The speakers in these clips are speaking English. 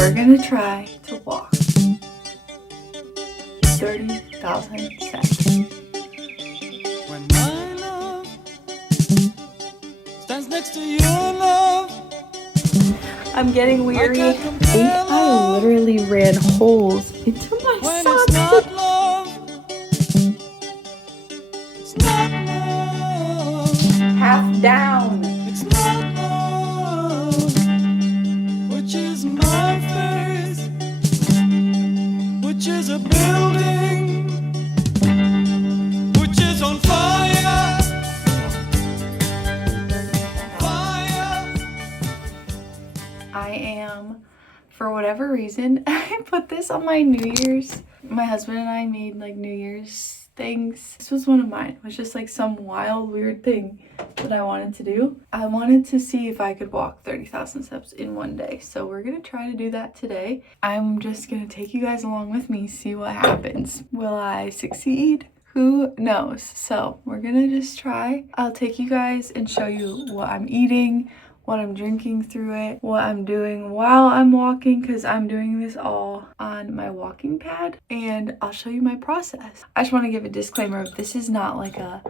we're gonna try to walk 30,000 steps. When my love stands next to your love, I'm getting weary. I think I literally ran holes into my when socks. it's not love, it's not love, Half down. it's not love, which is my face, which is a building, which is on fire, fire. I am, for whatever reason, I put this on my New Year's. My husband and I made like New Year's things. This was one of mine. It was just like some wild, weird thing that I wanted to do. I wanted to see if I could walk 30,000 steps in one day. So we're gonna try to do that today. I'm just gonna take you guys along with me, see what happens. Will I succeed? Who knows? So we're gonna just try. I'll take you guys and show you what I'm eating, what I'm drinking through it, what I'm doing while I'm walking, because I'm doing this all on my walking pad, and I'll show you my process. I just want to give a disclaimer, this is not like a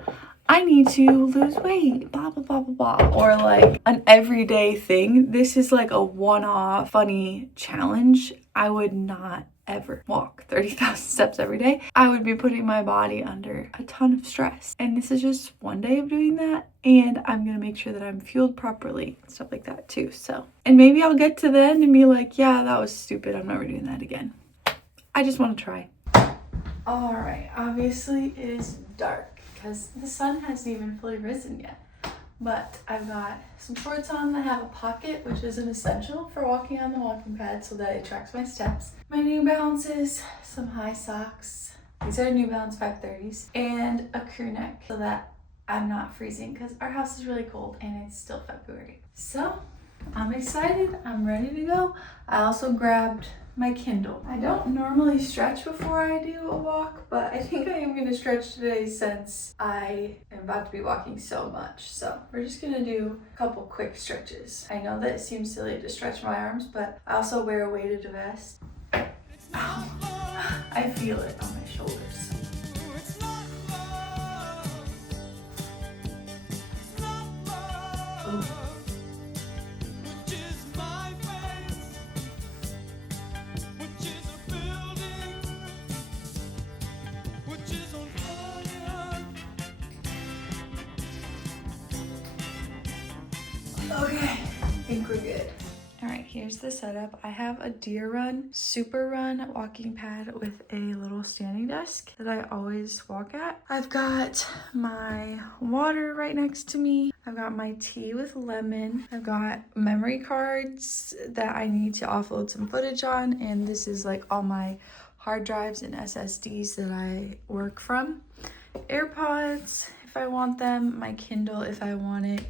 I need to lose weight, blah blah blah blah blah, or like an everyday thing. This is like a one-off funny challenge. I would not ever walk 30,000 steps every day. I would be putting my body under a ton of stress. And this is just one day of doing that. And I'm gonna make sure that I'm fueled properly, stuff like that too. So, and maybe I'll get to the end and be like, yeah, that was stupid. I'm never doing that again. I just want to try. All right, obviously it is dark because the sun hasn't even fully risen yet. But I've got some shorts on that have a pocket, which is an essential for walking on the walking pad so that it tracks my steps. My New Balances, some high socks. These are New Balance 530s. And a crew neck so that I'm not freezing because our house is really cold and it's still February. So I'm excited. I'm ready to go. I also grabbed my Kindle. I don't normally stretch before I do a walk, but I think I am going to stretch today since I am about to be walking so much. So we're just going to do a couple quick stretches. I know that it seems silly to stretch my arms, but I also wear a weighted vest. Ow. I feel it on my shoulders. Ooh. Okay, I think we're good. All right, here's the setup. I have a Superun walking pad with a little standing desk that I always walk at. I've got my water right next to me. I've got my tea with lemon. I've got memory cards that I need to offload some footage on, and this is like all my hard drives and SSDs that I work from. AirPods if I want them, my Kindle if I want it.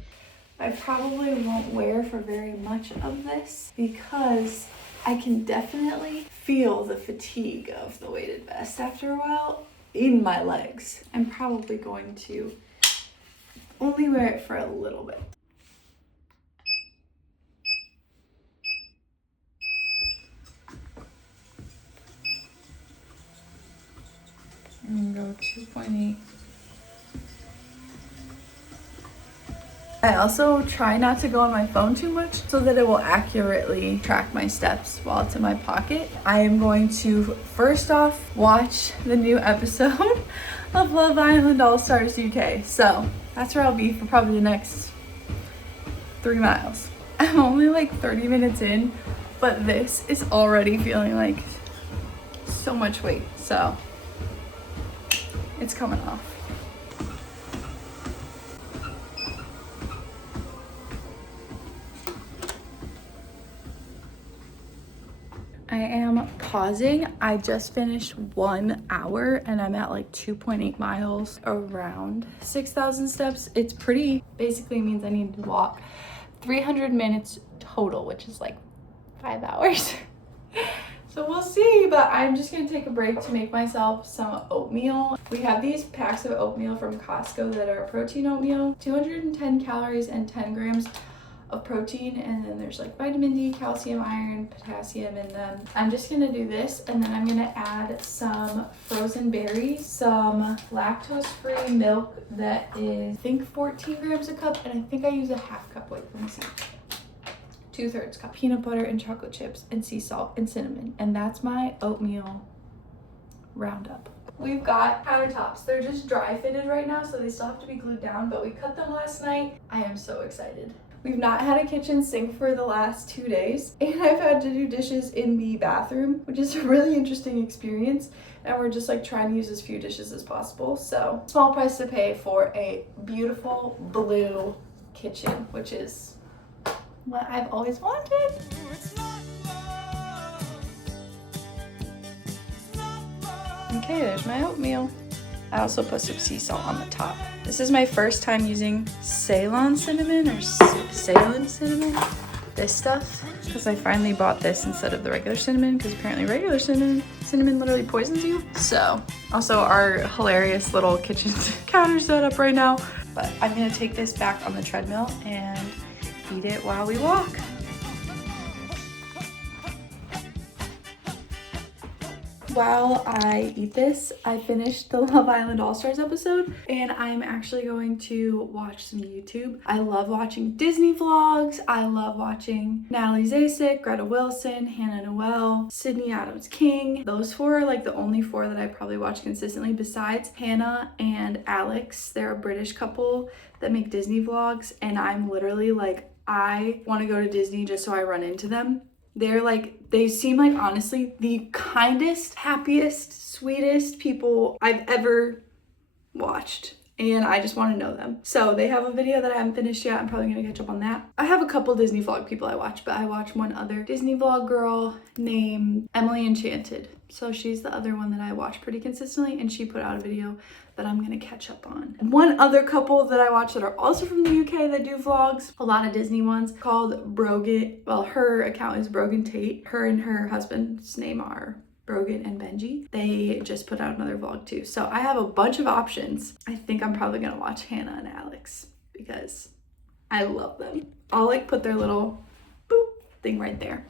I probably won't wear for very much of this because I can definitely feel the fatigue of the weighted vest after a while in my legs. I'm probably going to only wear it for a little bit. I'm gonna go 2.8. I also try not to go on my phone too much so that it will accurately track my steps while it's in my pocket. I am going to first off watch the new episode of Love Island All Stars UK. So that's where I'll be for probably the next 3 miles. I'm only like 30 minutes in, but this is already feeling like so much weight. So it's coming off. I am pausing. I just finished 1 hour and I'm at like 2.8 miles, around 6,000 steps. It's pretty, basically means I need to walk 300 minutes total, which is like 5 hours. So we'll see, but I'm just gonna take a break to make myself some oatmeal. We have these packs of oatmeal from Costco that are protein oatmeal, 210 calories and 10 grams of protein, and then there's like vitamin D, calcium, iron, potassium in them. I'm just gonna do this, and then I'm gonna add some frozen berries, some lactose-free milk that is, I think 14 grams a cup, and I think I use a half cup. Wait, let me see. 2/3 cup. Peanut butter and chocolate chips and sea salt and cinnamon. And that's my oatmeal roundup. We've got countertops. They're just dry fitted right now, so they still have to be glued down, but we cut them last night. I am so excited. We've not had a kitchen sink for the last 2 days, and I've had to do dishes in the bathroom, which is a really interesting experience. And we're just like trying to use as few dishes as possible. So small price to pay for a beautiful blue kitchen, which is what I've always wanted. Okay, there's my oatmeal. I also put some sea salt on the top. This is my first time using Ceylon cinnamon or Ceylon cinnamon, this stuff, because I finally bought this instead of the regular cinnamon, because apparently regular cinnamon literally poisons you. So, also our hilarious little kitchen counter setup right now. But I'm gonna take this back on the treadmill and eat it while we walk. While I eat this, I finished the Love Island All-Stars episode, and I'm actually going to watch some YouTube. I love watching Disney vlogs. I love watching Natalie Zasek, Greta Wilson, Hannah Noel, Sydney Adams King. Those four are like the only four that I probably watch consistently besides Hannah and Alex. They're a British couple that make Disney vlogs, and I'm literally like, I want to go to Disney just so I run into them. They're like, they seem like honestly the kindest, happiest, sweetest people I've ever watched. And I just want to know them. So they have a video that I haven't finished yet. I'm probably going to catch up on that. I have a couple Disney vlog people I watch, but I watch one other Disney vlog girl named Emily Enchanted. So she's the other one that I watch pretty consistently, and she put out a video that I'm gonna catch up on. One other couple that I watch that are also from the UK that do vlogs, a lot of Disney ones, called Brogan. Well, her account is Brogan Tate. Her and her husband's name are Brogan and Benji. They just put out another vlog too. So I have a bunch of options. I think I'm probably gonna watch Hannah and Alex because I love them. I'll like put their little boop thing right there.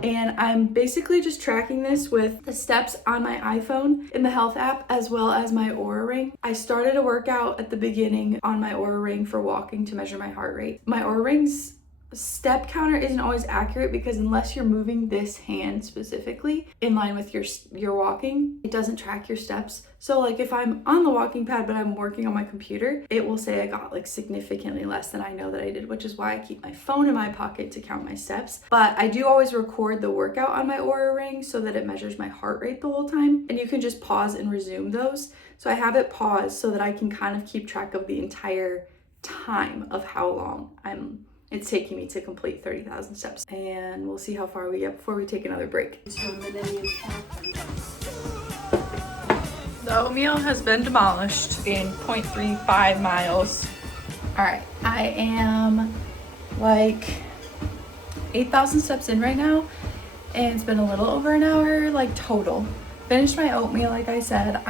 And I'm basically just tracking this with the steps on my iPhone in the health app, as well as my Oura Ring. I started a workout at the beginning on my Oura Ring for walking to measure my heart rate. My Oura Ring's step counter isn't always accurate because unless you're moving this hand specifically in line with your walking, it doesn't track your steps. So like if I'm on the walking pad but I'm working on my computer, it will say I got like significantly less than I know that I did, which is why I keep my phone in my pocket to count my steps. But I do always record the workout on my Oura Ring so that it measures my heart rate the whole time, and you can just pause and resume those. So I have it paused so that I can kind of keep track of the entire time of how long it's taking me to complete 30,000 steps. And we'll see how far we get before we take another break. The oatmeal has been demolished in 0.35 miles. All right, I am like 8,000 steps in right now, and it's been a little over an hour like total. Finished my oatmeal, like I said.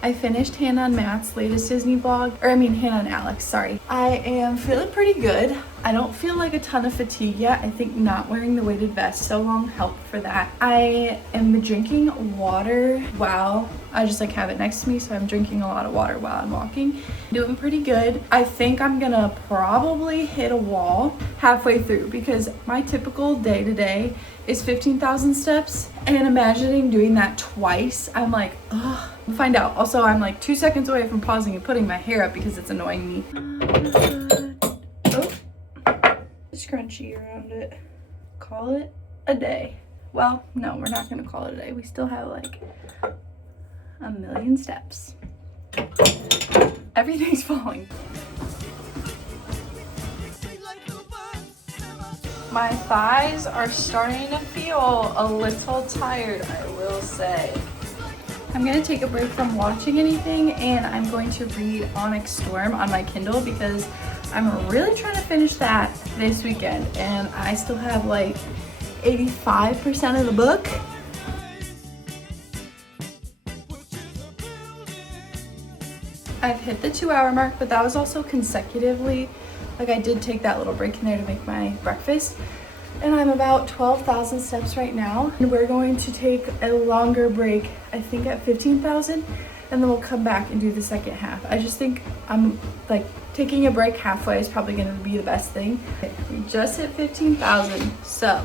I finished Hannah and Matt's latest Disney vlog, Hannah and Alex, sorry. I am feeling pretty good. I don't feel like a ton of fatigue yet. I think not wearing the weighted vest so long helped for that. I am drinking water while I just like have it next to me, so I'm drinking a lot of water while I'm walking. Doing pretty good. I think I'm gonna probably hit a wall halfway through because my typical day to day is 15,000 steps, and imagining doing that twice, I'm like, ugh. We'll find out. Also, I'm like 2 seconds away from pausing and putting my hair up because it's annoying me. Oh, scrunchy around it. Call it a day. Well, no, we're not gonna call it a day. We still have like a million steps. Everything's falling. My thighs are starting to feel a little tired, I will say. I'm gonna take a break from watching anything, and I'm going to read Onyx Storm on my Kindle because I'm really trying to finish that this weekend, and I still have like 85% of the book. I've hit the 2 hour mark, but that was also consecutively Like I did take that little break in there to make my breakfast. And I'm about 12,000 steps right now. And we're going to take a longer break, I think at 15,000, and then we'll come back and do the second half. I just think I'm like taking a break halfway is probably gonna be the best thing. We just hit 15,000, so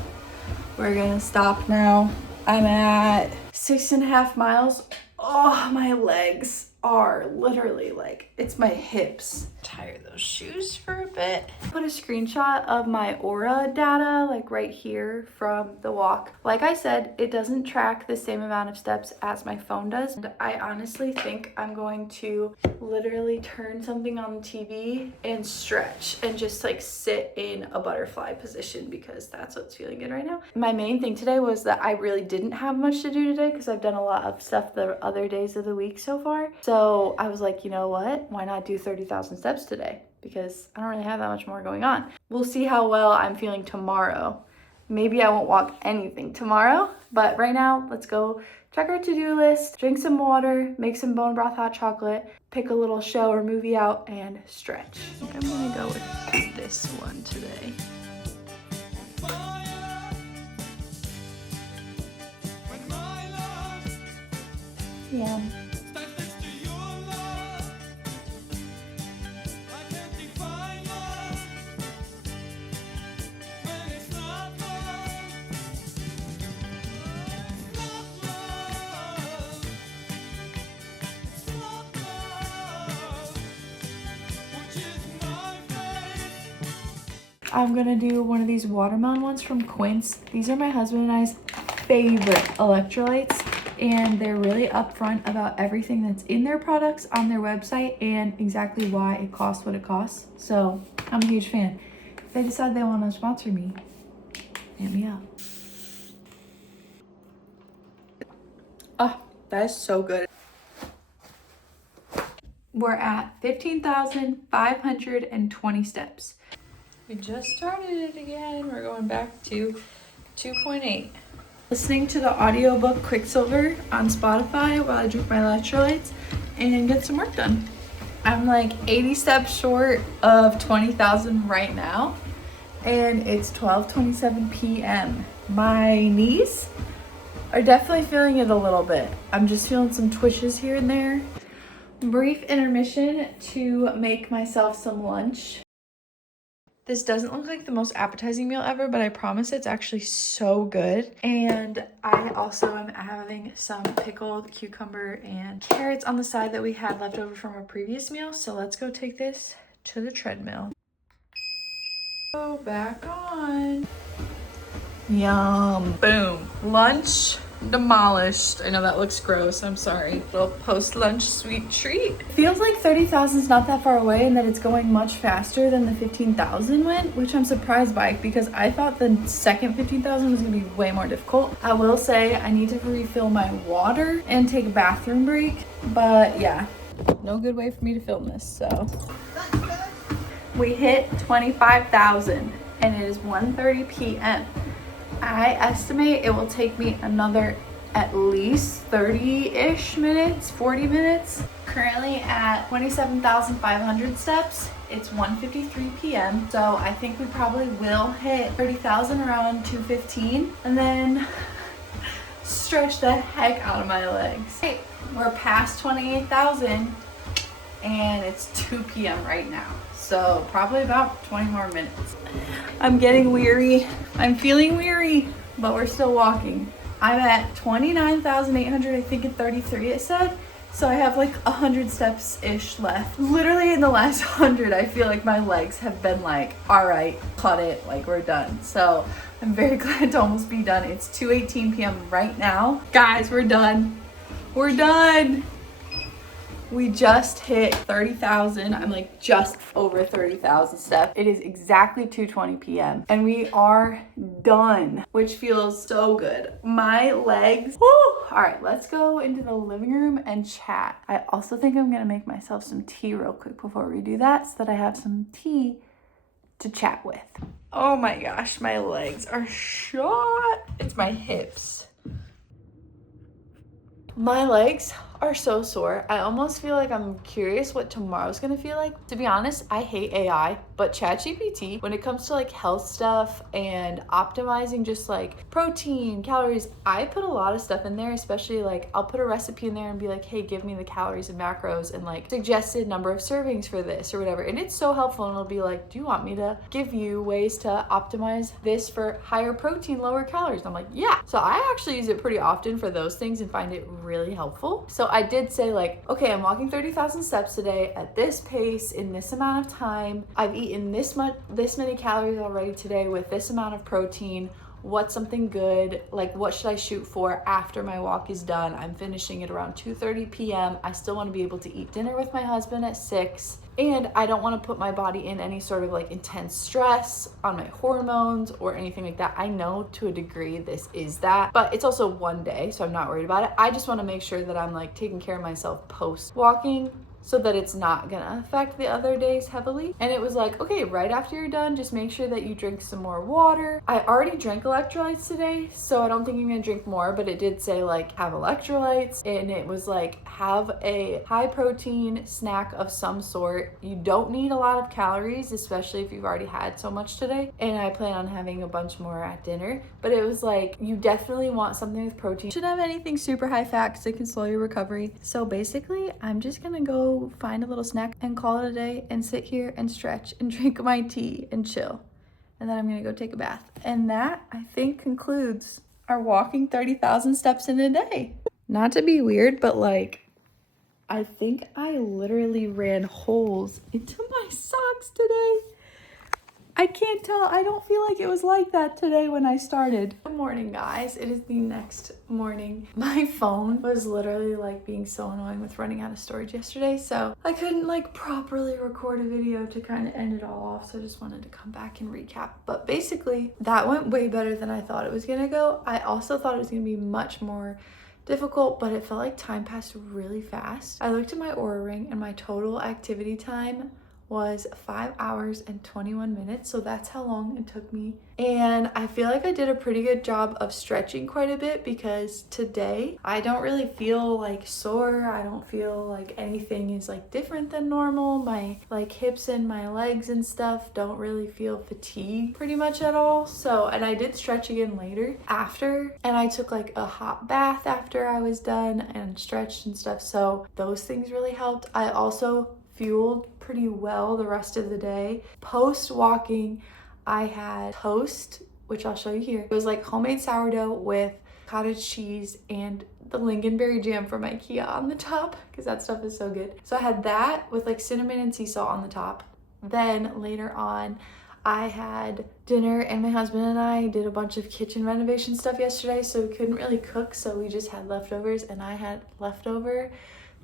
we're gonna stop now. I'm at 6.5 miles. Oh, my legs are literally like, it's my hips. Tire those shoes for a bit. Put a screenshot of my Oura data like right here from the walk. Like I said, it doesn't track the same amount of steps as my phone does. And I honestly think I'm going to literally turn something on the TV and stretch and just like sit in a butterfly position because that's what's feeling good right now. My main thing today was that I really didn't have much to do today because I've done a lot of stuff the other days of the week so far. So I was like, you know what? Why not do 30,000 steps today? Because I don't really have that much more going on. We'll see how well I'm feeling tomorrow. Maybe I won't walk anything tomorrow, but right now, let's go check our to-do list, drink some water, make some bone broth hot chocolate, pick a little show or movie out, and stretch. I think I'm gonna go with this one today. Yeah. I'm gonna do one of these watermelon ones from Quince. These are my husband and I's favorite electrolytes, and they're really upfront about everything that's in their products on their website and exactly why it costs what it costs. So I'm a huge fan. If they decide they want to sponsor me, hit me up. Oh, that is so good. We're at 15,520 steps. We just started it again. We're going back to 2.8. Listening to the audiobook Quicksilver on Spotify while I drink my electrolytes and get some work done. I'm like 80 steps short of 20,000 right now, and it's 12:27 p.m. My knees are definitely feeling it a little bit. I'm just feeling some twitches here and there. Brief intermission to make myself some lunch. This doesn't look like the most appetizing meal ever, but I promise it's actually so good. And I also am having some pickled cucumber and carrots on the side that we had left over from our previous meal. So let's go take this to the treadmill. Go back on. Yum. Boom. Lunch demolished. I know that looks gross. I'm sorry. Little post-lunch sweet treat. Feels like 30,000 is not that far away and that it's going much faster than the 15,000 went, which I'm surprised by because I thought the second 15,000 was gonna be way more difficult. I will say I need to refill my water and take a bathroom break, but yeah, no good way for me to film this, so. We hit 25,000 and it is 1:30 p.m. I estimate it will take me another at least 30-ish minutes, 40 minutes. Currently at 27,500 steps. It's 1:53 p.m. So I think we probably will hit 30,000 around 2:15 and then stretch the heck out of my legs. Okay, we're past 28,000 and it's 2 p.m. right now. So probably about 20 more minutes. I'm getting weary. I'm feeling weary, but we're still walking. I'm at 29,800, I think at 33 it said. So I have like 100 steps-ish left. Literally in the last 100, I feel like my legs have been like, all right, cut it, like we're done. So I'm very glad to almost be done. It's 2:18 p.m. right now. Guys, we're done. We're done. We just hit 30,000. I'm like just over 30,000 steps. It is exactly 2:20 p.m. and we are done, which feels so good. My legs, woo! All right, let's go into the living room and chat. I also think I'm gonna make myself some tea real quick before we do that so that I have some tea to chat with. Oh my gosh, my legs are shot. It's my hips. My legs are so sore. I almost feel like I'm curious what tomorrow's gonna feel like. To be honest, I hate AI, but ChatGPT, when it comes to like health stuff and optimizing just like protein, calories, I put a lot of stuff in there, especially like I'll put a recipe in there and be like, hey, give me the calories and macros and like suggested number of servings for this or whatever. And it's so helpful, and it'll be like, do you want me to give you ways to optimize this for higher protein, lower calories? And I'm like, yeah. So I actually use it pretty often for those things and find it really helpful. So I did say like, okay, I'm walking 30,000 steps today at this pace in this amount of time. I've eaten this many calories already today with this amount of protein. What's something good? Like, what should I shoot for after my walk is done? I'm finishing at around 2:30 p.m. I still want to be able to eat dinner with my husband at 6. And I don't want to put my body in any sort of like intense stress on my hormones or anything like that. I know to a degree this is that, but it's also one day, so I'm not worried about it. I just want to make sure that I'm like taking care of myself post walking, so that it's not gonna affect the other days heavily. And it was like, okay, right after you're done, just make sure that you drink some more water. I already drank electrolytes today, so I don't think I'm gonna drink more, but it did say like have electrolytes, and it was like have a high protein snack of some sort. You don't need a lot of calories, especially if you've already had so much today. And I plan on having a bunch more at dinner, but it was like, you definitely want something with protein. Shouldn't have anything super high fat because it can slow your recovery. So basically, I'm just gonna go find a little snack and call it a day and sit here and stretch and drink my tea and chill. And then I'm gonna go take a bath. And that, I think, concludes our walking 30,000 steps in a day. Not to be weird, but like, I think I literally ran holes into my socks today. I can't tell. I don't feel like it was like that today when I started. Good morning, guys. It is the next morning. My phone was literally like being so annoying with running out of storage yesterday, so I couldn't like properly record a video to kind of end it all off, so I just wanted to come back and recap. But basically, that went way better than I thought it was gonna go. I also thought it was gonna be much more difficult, but it felt like time passed really fast. I looked at my Oura Ring and my total activity time was 5 hours and 21 minutes, so that's how long it took me. And I feel like I did a pretty good job of stretching quite a bit, because today I don't really feel like sore. I don't feel like anything is like different than normal. My like hips and my legs and stuff don't really feel fatigued pretty much at all. So, and I did stretch again later after, and I took like a hot bath after I was done and stretched and stuff, so those things really helped. I also fueled pretty well the rest of the day. Post walking, I had toast, which I'll show you here. It was like homemade sourdough with cottage cheese and the lingonberry jam from IKEA on the top, because that stuff is so good. So I had that with like cinnamon and sea salt on the top. Then later on, I had dinner, and my husband and I did a bunch of kitchen renovation stuff yesterday, so we couldn't really cook, so we just had leftovers, and I had leftover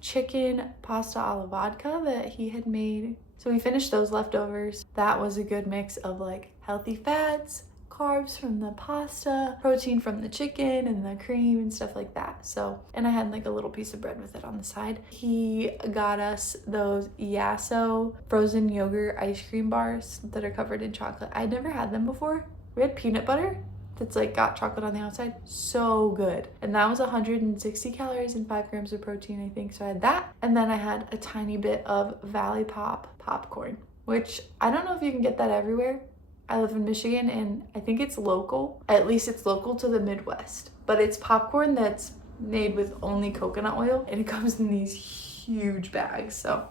chicken pasta alla vodka that he had made. So we finished those leftovers. That was a good mix of like healthy fats, carbs from the pasta, protein from the chicken and the cream and stuff like that. So, and I had like a little piece of bread with it on the side. He got us those Yasso frozen yogurt ice cream bars that are covered in chocolate. I'd never had them before. We had peanut butter that's like got chocolate on the outside. So good. And that was 160 calories and 5 grams of protein, I think. So I had that. And then I had a tiny bit of Valley Pop popcorn, which I don't know if you can get that everywhere. I live in Michigan, and I think it's local. At least it's local to the Midwest. But it's popcorn that's made with only coconut oil, and it comes in these huge bags. So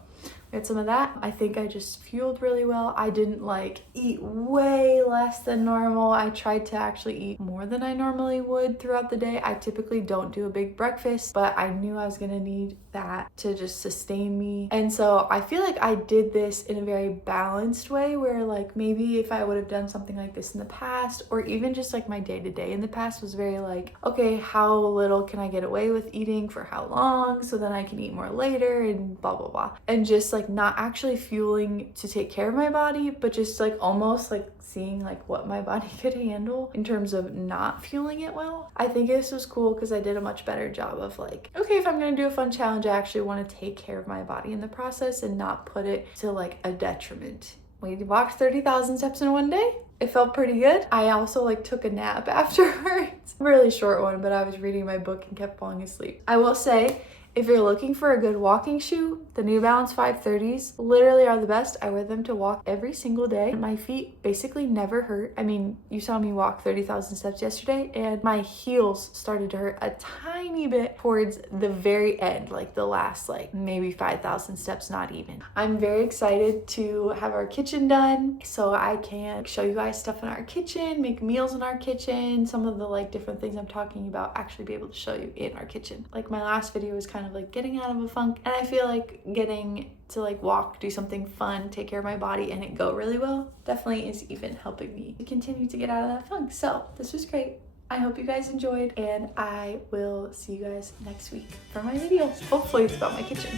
we had some of that. I think I just fueled really well. I didn't like eat way less than normal. I tried to actually eat more than I normally would throughout the day. I typically don't do a big breakfast, but I knew I was gonna need that to just sustain me. And so I feel like I did this in a very balanced way, where like maybe if I would have done something like this in the past, or even just like my day-to-day in the past was very like, okay, how little can I get away with eating for how long, so then I can eat more later and blah blah blah. And just like not actually fueling to take care of my body, but just like almost like seeing like what my body could handle in terms of not fueling it well. I think this was cool because I did a much better job of like, okay, if I'm gonna do a fun challenge, I actually want to take care of my body in the process and not put it to like a detriment. We walked 30,000 steps in one day. It felt pretty good. I also like took a nap afterwards. Really short one, but I was reading my book and kept falling asleep. I will say, If you're looking for a good walking shoe, the New Balance 530s literally are the best. I wear them to walk every single day. My feet basically never hurt. I mean, you saw me walk 30,000 steps yesterday and my heels started to hurt a tiny bit towards the very end, like the last like maybe 5,000 steps, not even. I'm very excited to have our kitchen done so I can show you guys stuff in our kitchen, make meals in our kitchen, some of the like different things I'm talking about actually be able to show you in our kitchen. Like my last video was kind of like getting out of a funk, and I feel like getting to like walk, do something fun, take care of my body, and it go really well definitely is even helping me to continue to get out of that funk. So this was great. I hope you guys enjoyed, and I will see you guys next week for my video. Hopefully it's about my kitchen.